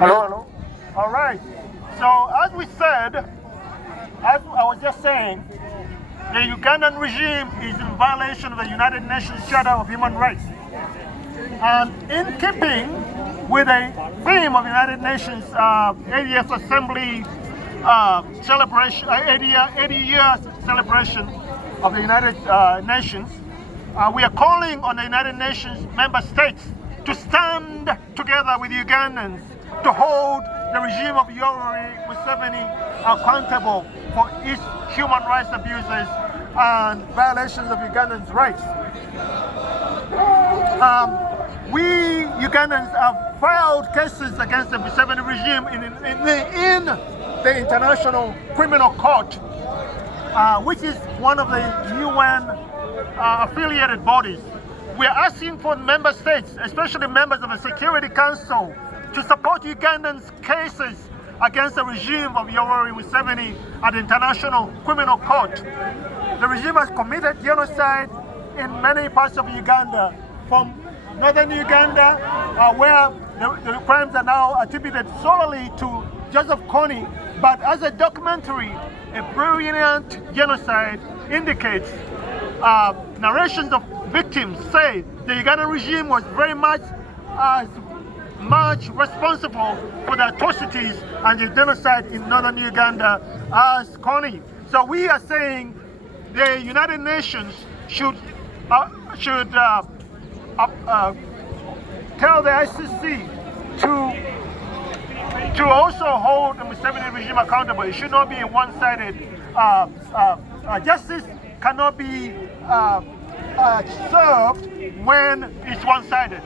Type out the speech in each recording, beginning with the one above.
Hello, hello. All right. So as we said, as I was just saying, the Ugandan regime is in violation of the United Nations Charter of Human Rights. And in keeping with the theme of United Nations 80th Assembly celebration, 80-year celebration of the United Nations, we are calling on the United Nations member states to stand together with Ugandans to hold the regime of Yoweri Museveni accountable for its human rights abuses and violations of Ugandans' rights. We Ugandans have filed cases against the Museveni regime in the International Criminal Court, which is one of the UN affiliated bodies. We are asking for member states, especially members of the Security Council, to support Ugandans' cases against the regime of Yoweri Museveni at the International Criminal Court. The regime has committed genocide in many parts of Uganda, from northern Uganda, where the crimes are now attributed solely to Joseph Kony. But as a documentary, a brilliant genocide indicates, narrations of victims say the Ugandan regime was very much responsible for the atrocities and the genocide in northern Uganda as Kony. So we are saying the United Nations should tell the ICC to also hold the Museveni regime accountable. It should not be a one-sided. Justice cannot be served when it's one-sided.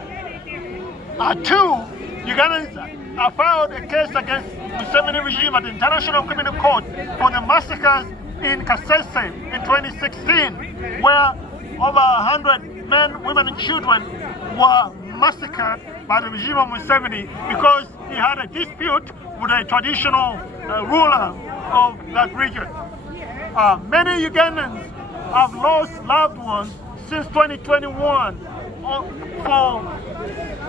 Two, Ugandans have filed a case against Museveni regime at the International Criminal Court for the massacres in Kasese in 2016, where over 100 men, women, and children were massacred by the regime of Museveni because he had a dispute with a traditional ruler of that region. Many Ugandans have lost loved ones since 2021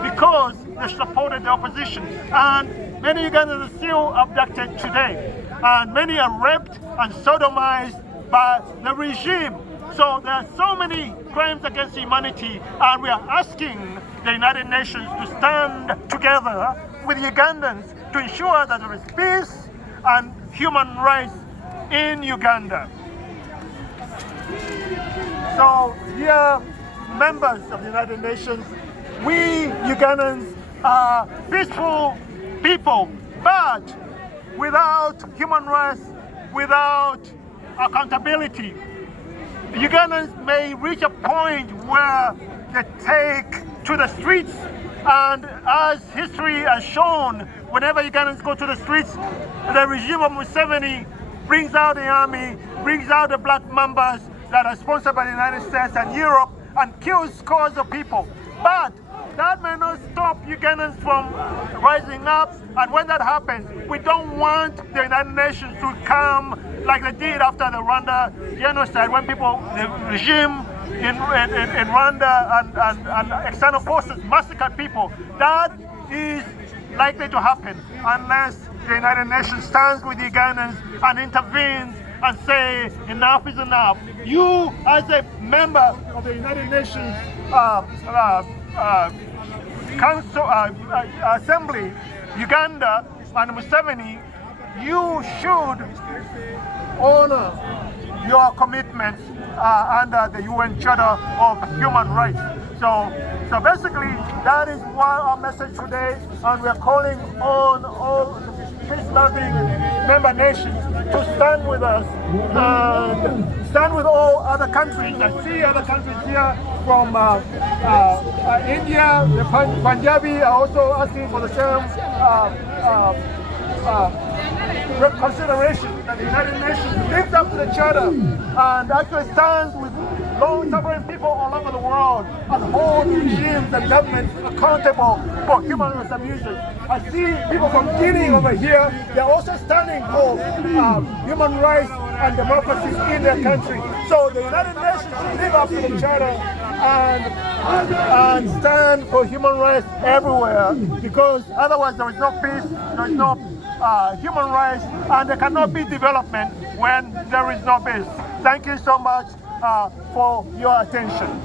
because they supported the opposition. And many Ugandans are still abducted today. And many are raped and sodomized by the regime. So there are so many crimes against humanity, and we are asking the United Nations to stand together with Ugandans to ensure that there is peace and human rights in Uganda. So, dear members of the United Nations, we Ugandans are peaceful people, but without human rights, without accountability, Ugandans may reach a point where they take to the streets, and as history has shown, whenever Ugandans go to the streets, the regime of Museveni brings out the army, brings out the black mambas that are sponsored by the United States and Europe, and kills scores of people. But that may not stop Ugandans from rising up, and when that happens, we don't want the United Nations to come like they did after the Rwanda genocide, when the regime in Rwanda and external forces massacred people. That is likely to happen unless the United Nations stands with the Ugandans and intervenes and say enough is enough. You, as a member of the United Nations Council Assembly, Uganda and Museveni, you should honor your commitments under the UN Charter of Human Rights. So basically, that is why our message today, and we are calling on all peace-loving member nations to stand with us and stand with all other countries. I see other countries here from India, the Punjabi are also asking for the same consideration that the United Nations lives up to the Charter and actually stands with long-suffering people all over the world and hold regimes and governments accountable for human rights abuses. I see people from Guinea over here. They're also standing for human rights and democracy in their country. So the United Nations should live up to the charter and stand for human rights everywhere, because otherwise there is no peace, there is no human rights, and there cannot be development when there is no peace. Thank you so much for your attention.